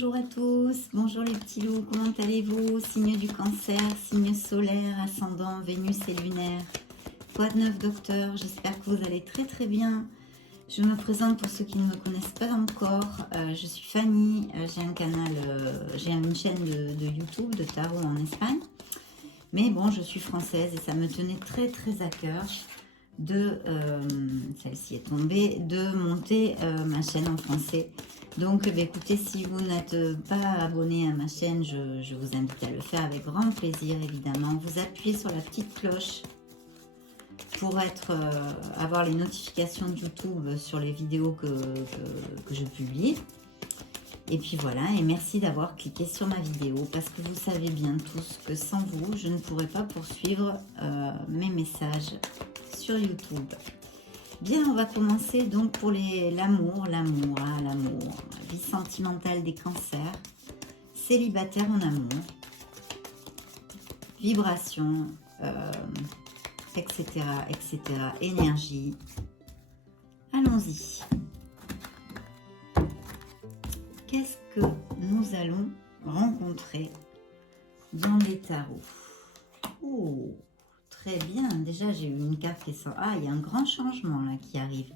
bonjour à tous, bonjour les petits loups, comment allez-vous? Signe du cancer, signe solaire, ascendant, Vénus et lunaire. Quoi de neuf docteur? J'espère que vous allez très très bien. Je me présente pour ceux qui ne me connaissent pas encore. Je suis Fanny, j'ai un canal, j'ai une chaîne de YouTube de tarot en Espagne. Mais bon, je suis française et ça me tenait très très à cœur de, celle-ci est tombée, de monter ma chaîne en français. Donc écoutez, si vous n'êtes pas abonné à ma chaîne, je vous invite à le faire avec grand plaisir évidemment. Vous appuyez sur la petite cloche pour avoir les notifications de YouTube sur les vidéos que je publie. Et puis voilà, et merci d'avoir cliqué sur ma vidéo parce que vous savez bien tous que sans vous, je ne pourrais pas poursuivre mes messages sur YouTube. Bien, on va commencer donc pour l'amour, vie sentimentale des cancers, célibataire en amour, vibration, etc., etc., énergie. Allons-y. Qu'est-ce que nous allons rencontrer dans les tarots? Oh, très bien. Déjà, j'ai eu une carte qui sort. Ah, il y a un grand changement là qui arrive.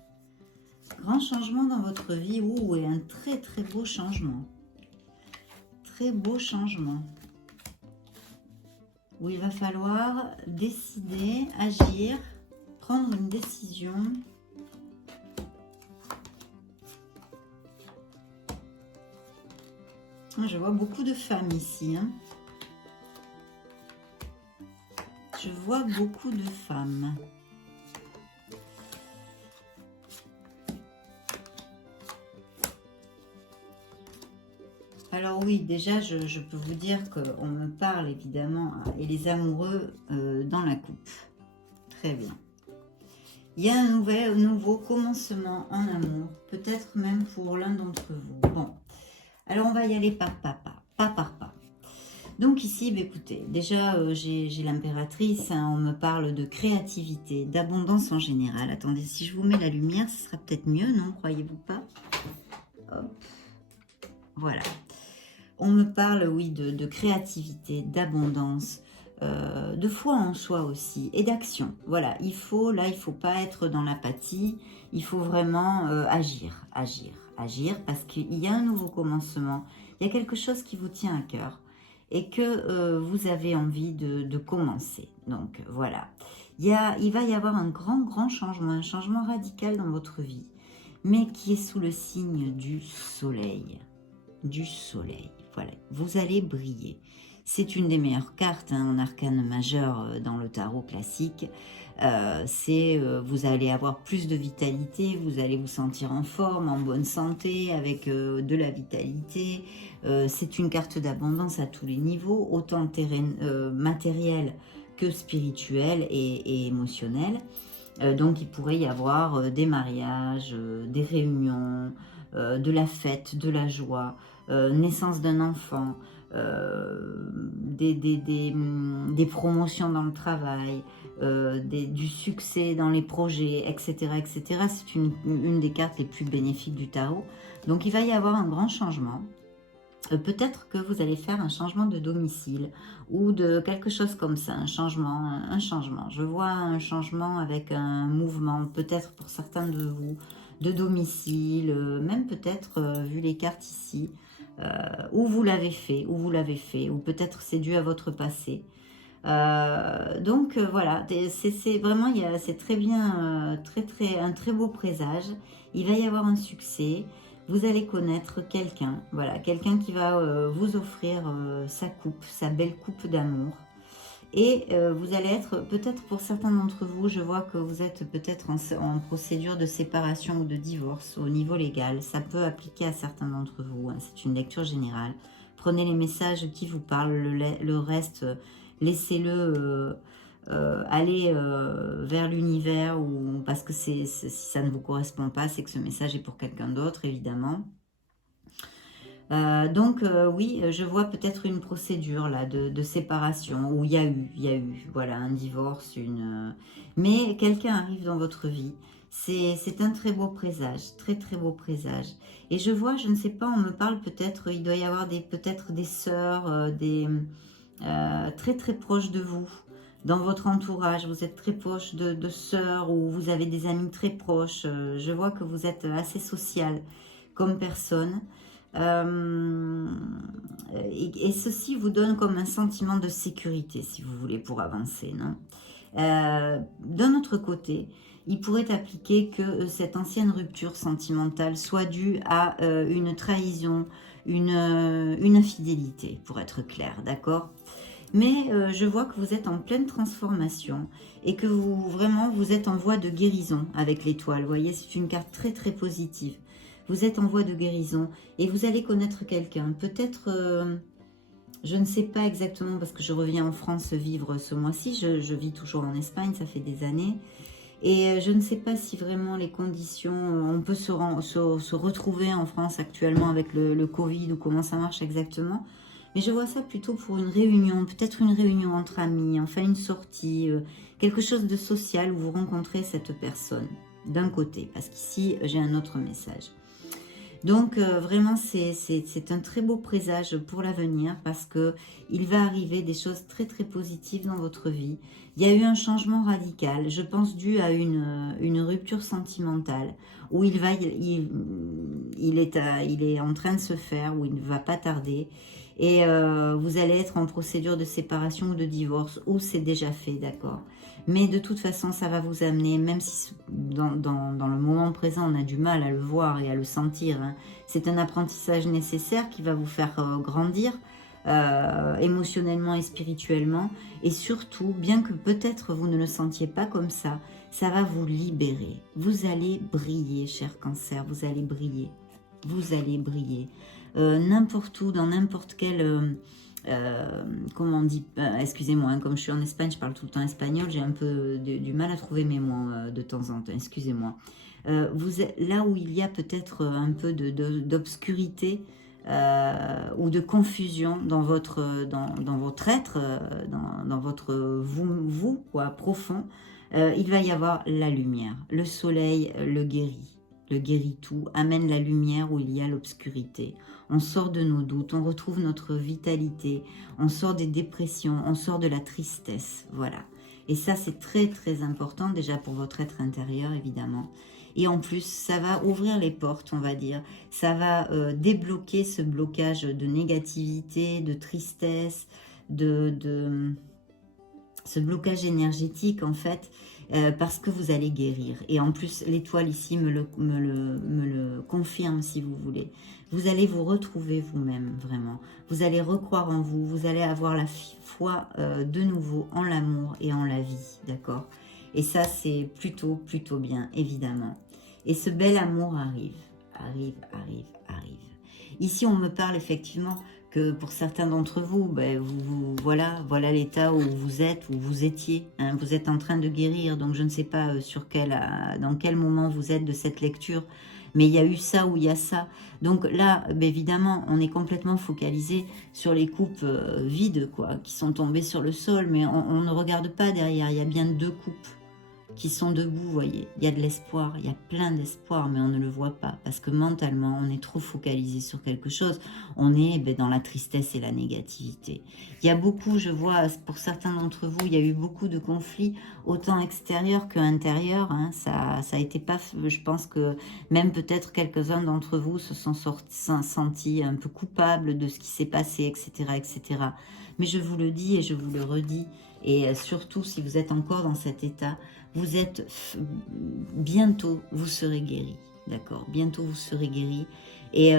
Grand changement dans votre vie. Ouh, et un très très beau changement. Très beau changement. Où il va falloir décider, agir, prendre une décision. Je vois beaucoup de femmes ici. Hein. Je vois beaucoup de femmes. Alors oui, déjà, je peux vous dire qu'on me parle évidemment, et les amoureux dans la coupe. Très bien. Il y a un nouveau commencement en amour, peut-être même pour l'un d'entre vous. Bon. Alors, on va y aller pas par pas. Donc ici, bah, écoutez, déjà, j'ai l'impératrice, hein, on me parle de créativité, d'abondance en général. Attendez, si je vous mets la lumière, ce sera peut-être mieux, non? Croyez-vous pas? Hop. Voilà. On me parle, oui, de créativité, d'abondance, de foi en soi aussi, et d'action. Voilà, il faut pas être dans l'apathie, il faut vraiment agir, parce qu'il y a un nouveau commencement, il y a quelque chose qui vous tient à cœur, et que vous avez envie de commencer. Donc, voilà. Il va y avoir un grand changement, un changement radical dans votre vie, mais qui est sous le signe du soleil. Voilà, vous allez briller. C'est une des meilleures cartes en arcane majeur dans le tarot classique. Vous allez avoir plus de vitalité, vous allez vous sentir en forme, en bonne santé, avec de la vitalité. C'est une carte d'abondance à tous les niveaux, autant matériel que spirituel et émotionnel. Donc il pourrait y avoir des mariages, des réunions, de la fête, de la joie, naissance d'un enfant, des promotions dans le travail, du succès dans les projets, etc. etc. C'est une des cartes les plus bénéfiques du tarot. Donc il va y avoir un grand changement. Peut-être que vous allez faire un changement de domicile ou de quelque chose comme ça, un changement. Je vois un changement avec un mouvement, peut-être pour certains de vous, de domicile, même peut-être, vu les cartes ici, où vous l'avez fait, ou peut-être c'est dû à votre passé. Donc voilà, c'est vraiment, c'est très bien, un très beau présage. Il va y avoir un succès. Vous allez connaître quelqu'un, voilà, quelqu'un qui va vous offrir sa belle coupe d'amour. Et vous allez être, peut-être pour certains d'entre vous, je vois que vous êtes peut-être en procédure de séparation ou de divorce au niveau légal. Ça peut appliquer à certains d'entre vous, hein, c'est une lecture générale. Prenez les messages qui vous parlent, le reste, laissez-le aller vers l'univers, parce que si ça ne vous correspond pas, c'est que ce message est pour quelqu'un d'autre, évidemment. Donc oui, je vois peut-être une procédure là de séparation où il y a eu voilà, un divorce, mais quelqu'un arrive dans votre vie. C'est un très beau présage, très très beau présage. Et je vois, je ne sais pas, on me parle peut-être, il doit y avoir peut-être des sœurs, très très proches de vous. Dans votre entourage, vous êtes très proche de sœurs ou vous avez des amis très proches. Je vois que vous êtes assez social comme personne. Et ceci vous donne comme un sentiment de sécurité, si vous voulez, pour avancer, non? D'un autre côté, il pourrait appliquer que cette ancienne rupture sentimentale soit due à une trahison, une infidélité, pour être clair, d'accord? Mais je vois que vous êtes en pleine transformation et que vous êtes en voie de guérison avec l'étoile. Vous voyez, c'est une carte très très positive. Vous êtes en voie de guérison et vous allez connaître quelqu'un. Peut-être, je ne sais pas exactement parce que je reviens en France vivre ce mois-ci. Je vis toujours en Espagne, ça fait des années. Et je ne sais pas si vraiment les conditions, on peut se retrouver en France actuellement avec le Covid ou comment ça marche exactement. Mais je vois ça plutôt pour une réunion, peut-être une réunion entre amis, enfin une sortie, quelque chose de social où vous rencontrez cette personne d'un côté. Parce qu'ici, j'ai un autre message. Donc vraiment, c'est un très beau présage pour l'avenir parce que il va arriver des choses très très positives dans votre vie. Il y a eu un changement radical, je pense dû à une rupture sentimentale où il est en train de se faire, où il ne va pas tarder. Et vous allez être en procédure de séparation ou de divorce, ou c'est déjà fait, d'accord. Mais de toute façon, ça va vous amener, même si dans le moment présent, on a du mal à le voir et à le sentir, hein, c'est un apprentissage nécessaire qui va vous faire grandir émotionnellement et spirituellement. Et surtout, bien que peut-être vous ne le sentiez pas comme ça va vous libérer. Vous allez briller, cher Cancer, vous allez briller. Vous allez briller. N'importe où, dans n'importe quel... comment on dit, excusez-moi, hein, comme je suis en Espagne, je parle tout le temps espagnol, j'ai un peu du mal à trouver mes mots de temps en temps, excusez-moi. Vous êtes là où il y a peut-être un peu d'obscurité ou de confusion dans votre être, dans votre vous quoi, profond, il va y avoir la lumière. Le soleil le guérit tout, amène la lumière où il y a l'obscurité. On sort de nos doutes, on retrouve notre vitalité, on sort des dépressions, on sort de la tristesse, voilà. Et ça, c'est très très important déjà pour votre être intérieur, évidemment. Et en plus, ça va ouvrir les portes, on va dire. Ça va débloquer ce blocage de négativité, de tristesse, ce blocage énergétique, en fait, parce que vous allez guérir. Et en plus, l'étoile ici me le confirme, si vous voulez. Vous allez vous retrouver vous-même, vraiment. Vous allez recroire en vous, vous allez avoir la foi de nouveau en l'amour et en la vie, d'accord? Et ça, c'est plutôt bien, évidemment. Et ce bel amour arrive. Ici, on me parle effectivement que pour certains d'entre vous, ben, voilà l'état où vous êtes, où vous étiez. Hein, vous êtes en train de guérir, donc je ne sais pas dans quel moment vous êtes de cette lecture, mais il y a eu ça ou il y a ça. Donc là, ben, évidemment, on est complètement focalisé sur les coupes vides, quoi, qui sont tombées sur le sol, mais on ne regarde pas derrière, il y a bien 2 coupes qui sont debout, vous voyez. Il y a de l'espoir, il y a plein d'espoir, mais on ne le voit pas, parce que mentalement, on est trop focalisé sur quelque chose. On est dans la tristesse et la négativité. Il y a beaucoup, je vois, pour certains d'entre vous, il y a eu beaucoup de conflits, autant extérieurs qu'intérieurs. Hein. Ça a été pas, je pense que même peut-être quelques-uns d'entre vous se sont sentis un peu coupables de ce qui s'est passé, etc., etc. Mais je vous le dis et je vous le redis, et surtout si vous êtes encore dans cet état, bientôt vous serez guéri, d'accord? Bientôt vous serez guéri, et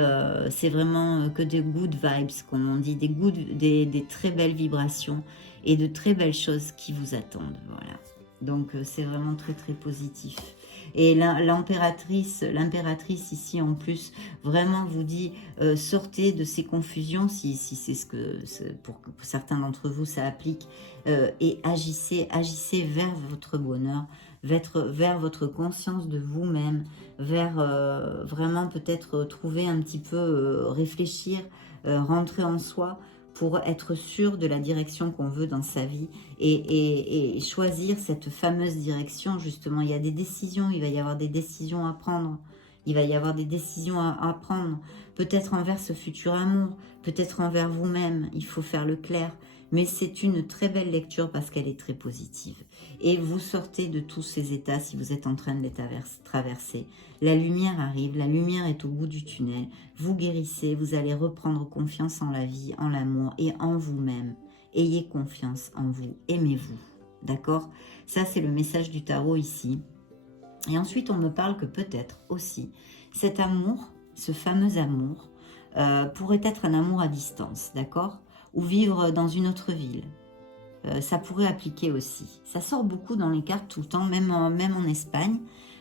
c'est vraiment que des good vibes, comme on dit, des très belles vibrations et de très belles choses qui vous attendent, voilà. Donc c'est vraiment très très positif. Et l'impératrice ici en plus vraiment vous dit sortez de ces confusions, si c'est ce que pour certains d'entre vous ça applique, et agissez vers votre bonheur, vers votre conscience de vous-même, vers vraiment peut-être trouver un petit peu, réfléchir, rentrer en soi pour être sûr de la direction qu'on veut dans sa vie et choisir cette fameuse direction. Justement, il y a des décisions, il va y avoir des décisions à prendre. Il va y avoir des décisions à prendre, peut-être envers ce futur amour, peut-être envers vous-même, il faut faire le clair. Mais c'est une très belle lecture parce qu'elle est très positive. Et vous sortez de tous ces états si vous êtes en train de les traverser. La lumière arrive, la lumière est au bout du tunnel. Vous guérissez, vous allez reprendre confiance en la vie, en l'amour et en vous-même. Ayez confiance en vous, aimez-vous. D'accord? Ça, c'est le message du tarot ici. Et ensuite, on me parle que peut-être aussi, cet amour, ce fameux amour, pourrait être un amour à distance, d'accord? Ou vivre dans une autre ville. Ça pourrait appliquer aussi. Ça sort beaucoup dans les cartes tout le temps, même en Espagne.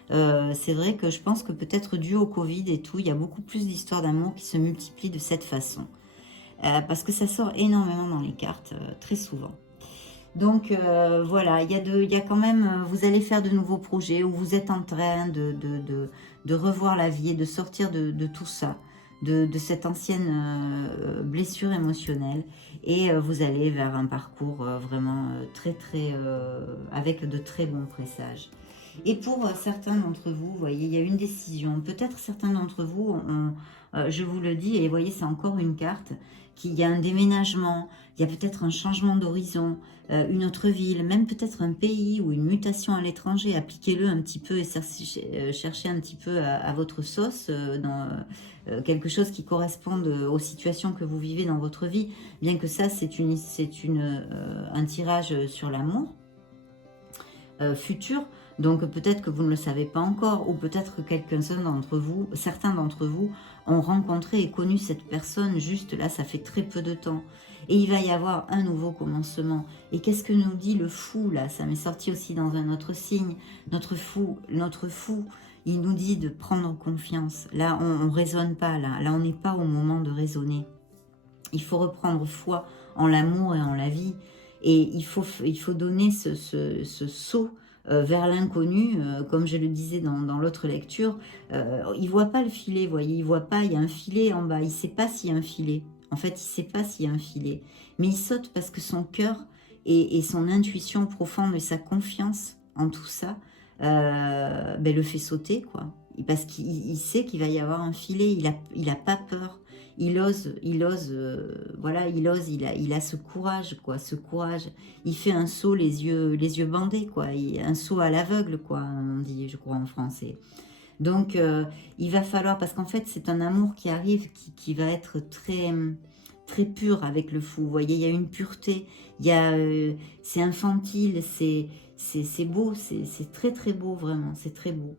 C'est vrai que je pense que peut-être dû au Covid et tout, il y a beaucoup plus d'histoires d'amour qui se multiplient de cette façon. Parce que ça sort énormément dans les cartes, très souvent. Donc voilà, il y a quand même, vous allez faire de nouveaux projets où vous êtes en train de revoir la vie et de sortir de tout ça, de cette ancienne blessure émotionnelle. Et vous allez vers un parcours vraiment avec de très bons présages. Et pour certains d'entre vous, vous voyez, il y a une décision. Peut-être certains d'entre vous, je vous le dis, et vous voyez, c'est encore une carte, qu'il y a un déménagement, il y a peut-être un changement d'horizon, une autre ville, même peut-être un pays ou une mutation à l'étranger. Appliquez-le un petit peu et cherchez un petit peu à votre sauce, dans quelque chose qui corresponde aux situations que vous vivez dans votre vie, bien que ça, c'est un tirage sur l'amour futur. Donc peut-être que vous ne le savez pas encore, ou peut-être que certains d'entre vous ont rencontré et connu cette personne juste là, ça fait très peu de temps. Et il va y avoir un nouveau commencement. Et qu'est-ce que nous dit le fou là? Ça m'est sorti aussi dans un autre signe. Notre fou, il nous dit de prendre confiance. Là, on ne raisonne pas, là on n'est pas au moment de raisonner. Il faut reprendre foi en l'amour et en la vie. Et il faut donner ce saut vers l'inconnu, comme je le disais dans l'autre lecture. Il ne voit pas le filet, vous voyez, il ne voit pas, il y a un filet en bas, il ne sait pas s'il y a un filet. En fait, il ne sait pas s'il y a un filet. Mais il saute parce que son cœur et son intuition profonde et sa confiance en tout ça le fait sauter, quoi. Parce qu'il sait qu'il va y avoir un filet, il a pas peur. Il ose, voilà, il a ce courage, quoi, ce courage. Il fait un saut les yeux bandés, quoi, un saut à l'aveugle, quoi, on dit, je crois, en français. Donc, il va falloir, parce qu'en fait, c'est un amour qui arrive, qui va être très pur avec le fou. Vous voyez, il y a une pureté, c'est infantile, c'est beau, c'est très beau, vraiment, c'est très beau.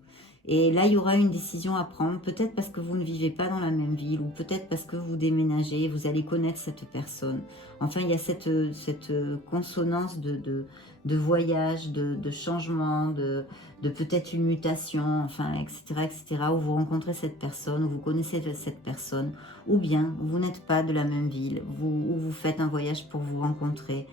Et là, il y aura une décision à prendre, peut-être parce que vous ne vivez pas dans la même ville, ou peut-être parce que vous déménagez, vous allez connaître cette personne. Enfin, il y a cette consonance de voyage, de changement, de peut-être une mutation, enfin, etc., où vous rencontrez cette personne, où vous connaissez cette personne, ou bien vous n'êtes pas de la même ville, où vous faites un voyage pour vous rencontrer.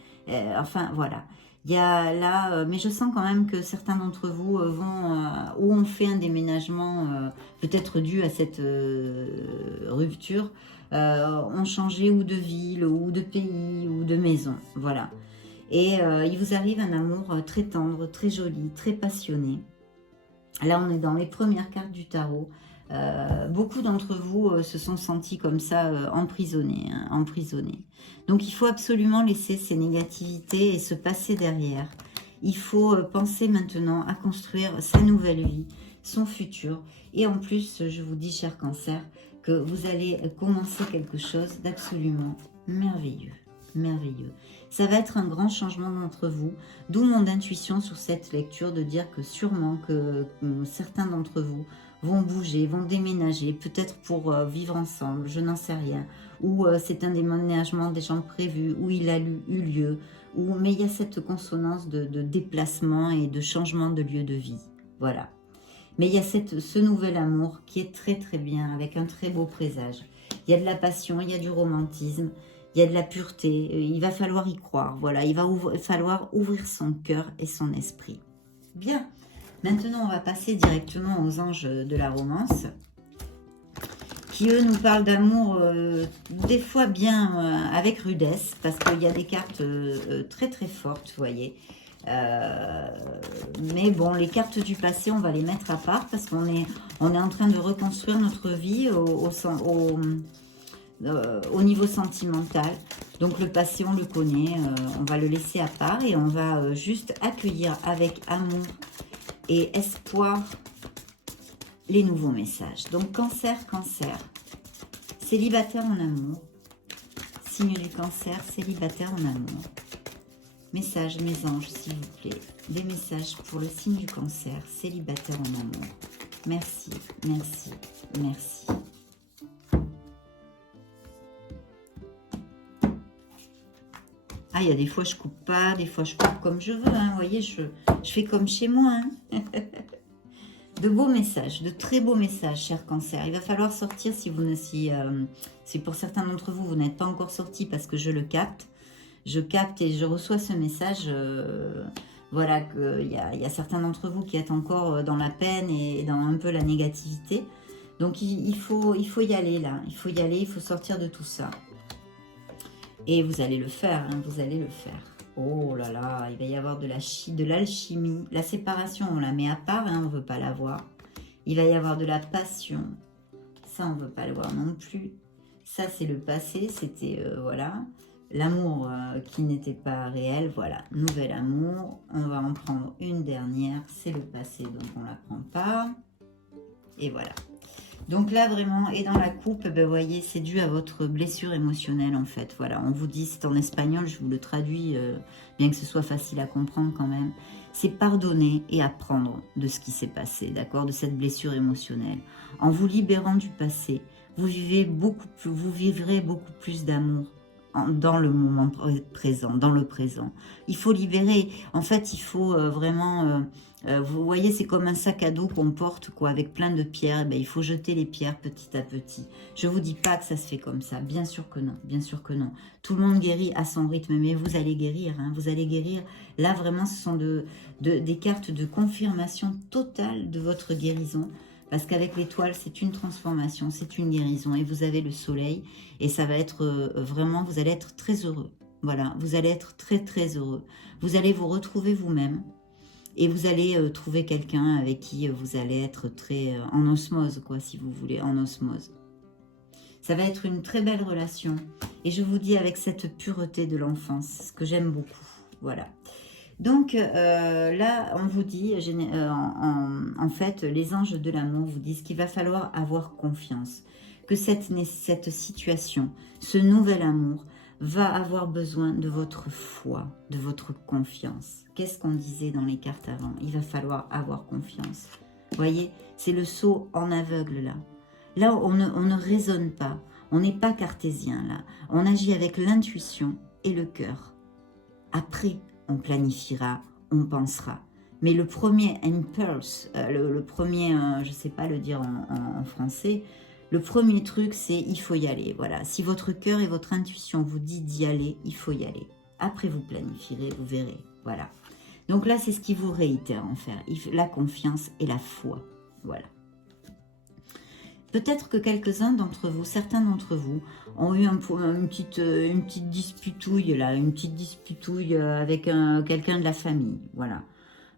Enfin, voilà. Il y a là, mais je sens quand même que certains d'entre vous ou ont fait un déménagement, peut-être dû à cette rupture, ont changé ou de ville, ou de pays, ou de maison, voilà. Et il vous arrive un amour très tendre, très joli, très passionné. Là, on est dans les premières cartes du tarot. Beaucoup d'entre vous se sont sentis comme ça, emprisonnés. Donc, il faut absolument laisser ces négativités et se passer derrière. Il faut penser maintenant à construire sa nouvelle vie, son futur. Et en plus, je vous dis, cher Cancer, que vous allez commencer quelque chose d'absolument merveilleux. Merveilleux. Ça va être un grand changement d'entre vous, d'où mon intuition sur cette lecture de dire que sûrement que certains d'entre vous vont bouger, vont déménager, peut-être pour vivre ensemble, je n'en sais rien, ou c'est un déménagement déjà prévu, où il a eu lieu, mais il y a cette consonance de déplacement et de changement de lieu de vie, voilà. Mais il y a ce nouvel amour qui est très bien, avec un très beau présage. Il y a de la passion, il y a du romantisme, il y a de la pureté, il va falloir y croire, voilà, il va falloir ouvrir son cœur et son esprit. Bien, maintenant on va passer directement aux anges de la romance. qui eux nous parlent d'amour des fois bien avec rudesse, parce qu'il y a des cartes très très fortes, vous voyez. Mais bon, les cartes du passé, on va les mettre à part, parce qu'on est en train de reconstruire notre vie au niveau sentimental. Donc le passé, on le connaît, on va le laisser à part et on va juste accueillir avec amour et espoir les nouveaux messages. Donc cancer, célibataire en amour. Signe du cancer, célibataire en amour. Message, mes anges, s'il vous plaît. Des messages pour le signe du cancer, célibataire en amour. Merci, merci, merci. Ah, il y a des fois je coupe pas, des fois je coupe comme je veux. Hein. Vous voyez, je fais comme chez moi. Hein. De beaux messages, de très beaux messages, cher cancer. Il va falloir sortir si vous ne si pour certains d'entre vous, vous n'êtes pas encore sorti parce que je le capte. Je capte et je reçois ce message. Voilà, qu'il y a certains d'entre vous qui êtes encore dans la peine et dans un peu la négativité. Donc il faut y aller là. Il faut y aller, il faut sortir de tout ça. Et vous allez le faire, hein, vous allez le faire. Oh là là, il va y avoir de l'alchimie. La séparation, on la met à part, hein, on ne veut pas la voir. Il va y avoir de la passion. Ça, on ne veut pas le voir non plus. Ça, c'est le passé, c'était, voilà, l'amour qui n'était pas réel. Voilà, nouvel amour. On va en prendre une dernière. C'est le passé, donc on ne la prend pas. Et voilà. Donc là, vraiment, et dans la coupe, ben, vous voyez, c'est dû à votre blessure émotionnelle, en fait. Voilà, on vous dit, c'est en espagnol, je vous le traduis, bien que ce soit facile à comprendre quand même. C'est pardonner et apprendre de ce qui s'est passé, d'accord, de cette blessure émotionnelle. En vous libérant du passé, vous vivrez beaucoup plus d'amour dans le moment présent, dans le présent. Il faut libérer, en fait, il faut vraiment... vous voyez, c'est comme un sac à dos qu'on porte, quoi, avec plein de pierres. Ben, il faut jeter les pierres petit à petit. Je vous dis pas que ça se fait comme ça. Bien sûr que non. Bien sûr que non. Tout le monde guérit à son rythme, mais vous allez guérir. Hein, vous allez guérir. Là, vraiment, ce sont des cartes de confirmation totale de votre guérison. Parce qu'avec l'étoile, c'est une transformation, c'est une guérison. Et vous avez le soleil. Et ça va être vraiment, vous allez être très heureux. Voilà, vous allez être très, très heureux. Vous allez vous retrouver vous-même. Et vous allez trouver quelqu'un avec qui vous allez être très en osmose, quoi, si vous voulez, en osmose. Ça va être une très belle relation. Et je vous dis avec cette pureté de l'enfance, ce que j'aime beaucoup. Voilà. Donc là, on vous dit, en fait, les anges de l'amour vous disent qu'il va falloir avoir confiance. Que cette situation, ce nouvel amour, va avoir besoin de votre foi, de votre confiance. Qu'est-ce qu'on disait dans les cartes avant? Il va falloir avoir confiance. Vous voyez, c'est le saut en aveugle là. Là, on ne raisonne pas. On n'est pas cartésien là. On agit avec l'intuition et le cœur. Après, on planifiera, on pensera. Mais le premier impulse, le premier, je ne sais pas le dire en français, le premier truc, c'est il faut y aller. Voilà. Si votre cœur et votre intuition vous dit d'y aller, il faut y aller. Après, vous planifierez, vous verrez. Voilà. Donc là, c'est ce qui vous réitère en fait. La confiance et la foi. Voilà. Peut-être que quelques-uns d'entre vous, certains d'entre vous, ont eu une petite disputouille là, une petite disputouille avec quelqu'un de la famille. Voilà.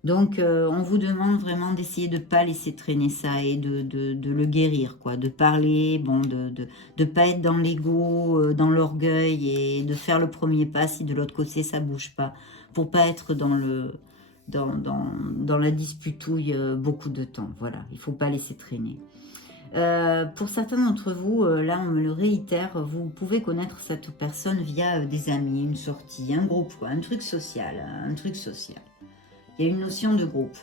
Donc, on vous demande vraiment d'essayer de ne pas laisser traîner ça et de le guérir, quoi. De parler, bon, de pas être dans l'ego, dans l'orgueil et de faire le premier pas si de l'autre côté ça bouge pas, pour pas être dans la disputouille beaucoup de temps. Voilà, il faut pas laisser traîner. Pour certains d'entre vous, là on me le réitère, vous pouvez connaître cette personne via des amis, une sortie, un groupe, quoi, un truc social, Il y a une notion de groupe.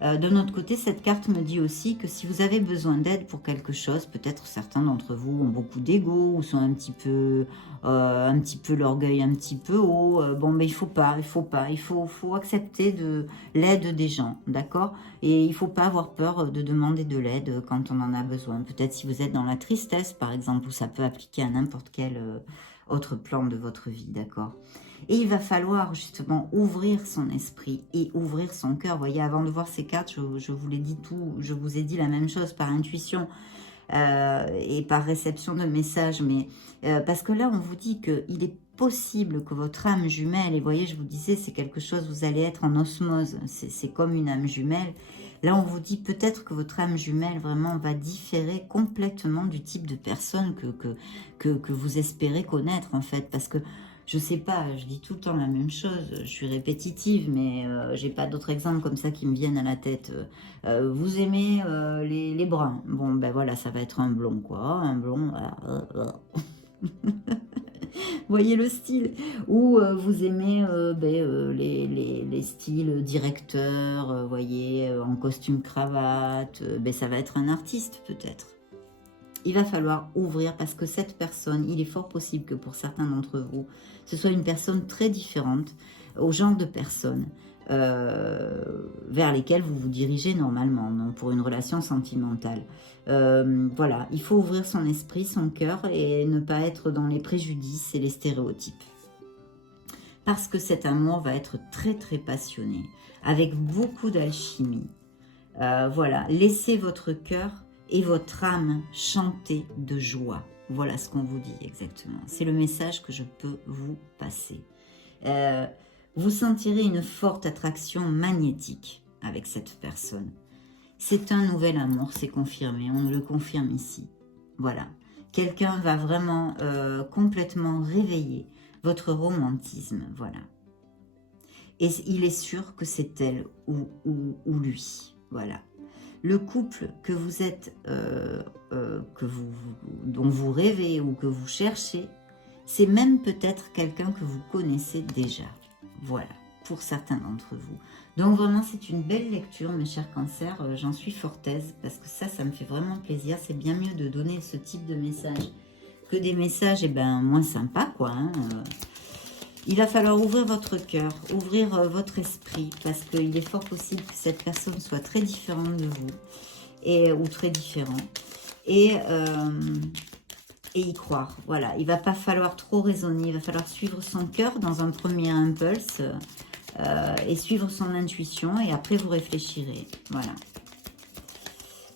De notre côté, cette carte me dit aussi que si vous avez besoin d'aide pour quelque chose, peut-être certains d'entre vous ont beaucoup d'ego ou sont un petit peu l'orgueil un petit peu haut. Bon, mais il faut accepter l'aide des gens, d'accord? Et il ne faut pas avoir peur de demander de l'aide quand on en a besoin. Peut-être si vous êtes dans la tristesse, par exemple, où ça peut appliquer à n'importe quel autre plan de votre vie, d'accord? Et il va falloir justement ouvrir son esprit et ouvrir son cœur. Vous voyez, avant de voir ces cartes, je vous l'ai dit tout, je vous ai dit la même chose par intuition. et par réception de messages, mais parce que là, on vous dit qu'il est possible que votre âme jumelle, et voyez, je vous disais, c'est quelque chose, vous allez être en osmose, c'est comme une âme jumelle. Là, on vous dit peut-être que votre âme jumelle vraiment va différer complètement du type de personne que vous espérez connaître, en fait, parce que je sais pas, je dis tout le temps la même chose, je suis répétitive, mais j'ai pas d'autres exemples comme ça qui me viennent à la tête. Vous aimez les bruns, bon ben voilà, ça va être un blond quoi, un blond, voyez le style. Ou vous aimez les styles directeurs, voyez, en costume cravate, ben ça va être un artiste peut-être. Il va falloir ouvrir parce que cette personne, il est fort possible que pour certains d'entre vous, ce soit une personne très différente au genre de personnes vers lesquelles vous vous dirigez normalement, non, pour une relation sentimentale. Voilà, il faut ouvrir son esprit, son cœur et ne pas être dans les préjudices et les stéréotypes. Parce que cet amour va être très très passionné, avec beaucoup d'alchimie. Voilà, laissez votre cœur et votre âme chanter de joie. Voilà ce qu'on vous dit exactement. C'est le message que je peux vous passer. Vous sentirez une forte attraction magnétique avec cette personne. C'est un nouvel amour, c'est confirmé. On le confirme ici. Voilà. Quelqu'un va vraiment complètement réveiller votre romantisme. Voilà. Et il est sûr que c'est elle ou lui. Voilà. Le couple que vous êtes, dont vous rêvez ou que vous cherchez, c'est même peut-être quelqu'un que vous connaissez déjà. Voilà, pour certains d'entre vous. Donc vraiment, c'est une belle lecture, mes chers cancers. J'en suis fort aise parce que ça me fait vraiment plaisir. C'est bien mieux de donner ce type de message que des messages moins sympas, quoi. Hein. Il va falloir ouvrir votre cœur, ouvrir votre esprit, parce qu'il est fort possible que cette personne soit très différente de vous, ou très différent, et y croire. Voilà, il ne va pas falloir trop raisonner, il va falloir suivre son cœur dans un premier impulse, et suivre son intuition, et après vous réfléchirez. Voilà.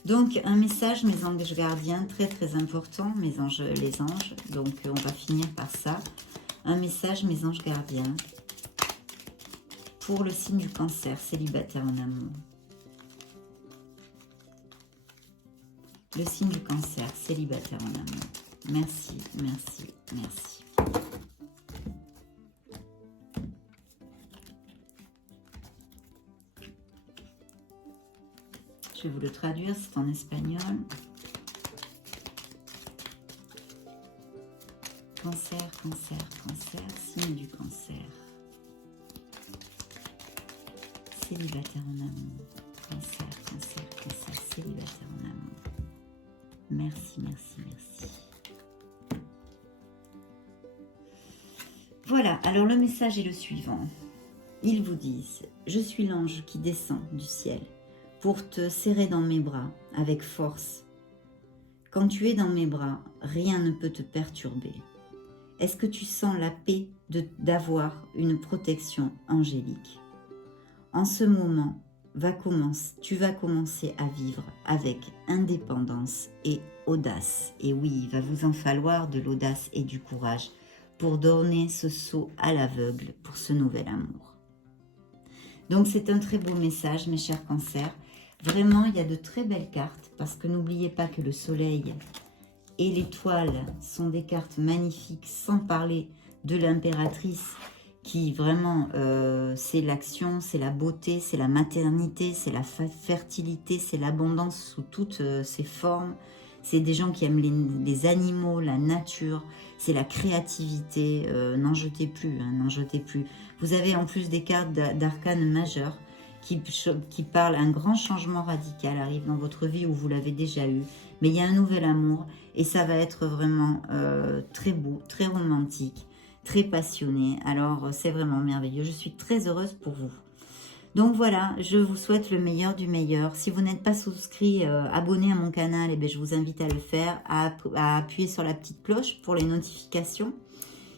Donc, un message, mes anges gardiens, très très important, les anges. Donc, on va finir par ça. Un message, mes anges gardiens, pour le signe du cancer, célibataire en amour. Le signe du cancer, célibataire en amour. Merci, merci, merci. Je vais vous le traduire, c'est en espagnol. Cancer, cancer, cancer, signe du cancer. Célibataire en amour. Cancer, cancer, cancer, célibataire en amour. Merci, merci, merci. Voilà, alors le message est le suivant. Ils vous disent, je suis l'ange qui descend du ciel pour te serrer dans mes bras avec force. Quand tu es dans mes bras, rien ne peut te perturber. Est-ce que tu sens la paix d'avoir une protection angélique? En ce moment, tu vas commencer à vivre avec indépendance et audace. Et oui, il va vous en falloir de l'audace et du courage pour donner ce saut à l'aveugle pour ce nouvel amour. Donc c'est un très beau message, mes chers cancers. Vraiment, il y a de très belles cartes parce que n'oubliez pas que le soleil et l'étoile sont des cartes magnifiques, sans parler de l'impératrice qui vraiment, c'est l'action, c'est la beauté, c'est la maternité, c'est la fertilité, c'est l'abondance sous toutes ses formes. C'est des gens qui aiment les animaux, la nature, c'est la créativité. N'en jetez plus, hein, n'en jetez plus. Vous avez en plus des cartes d'arcanes majeures qui parlent un grand changement radical arrive dans votre vie où vous l'avez déjà eu. Mais il y a un nouvel amour et ça va être vraiment très beau, très romantique, très passionné. Alors c'est vraiment merveilleux. Je suis très heureuse pour vous. Donc voilà, je vous souhaite le meilleur du meilleur. Si vous n'êtes pas souscrit, abonné à mon canal, eh bien, je vous invite à le faire, à appuyer sur la petite cloche pour les notifications.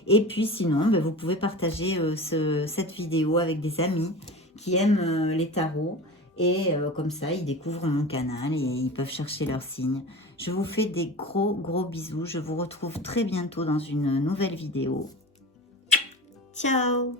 Et puis sinon, vous pouvez partager cette vidéo avec des amis qui aiment les tarots Et comme ça, ils découvrent mon canal et ils peuvent chercher leurs signes. Je vous fais des gros bisous. Je vous retrouve très bientôt dans une nouvelle vidéo. Ciao!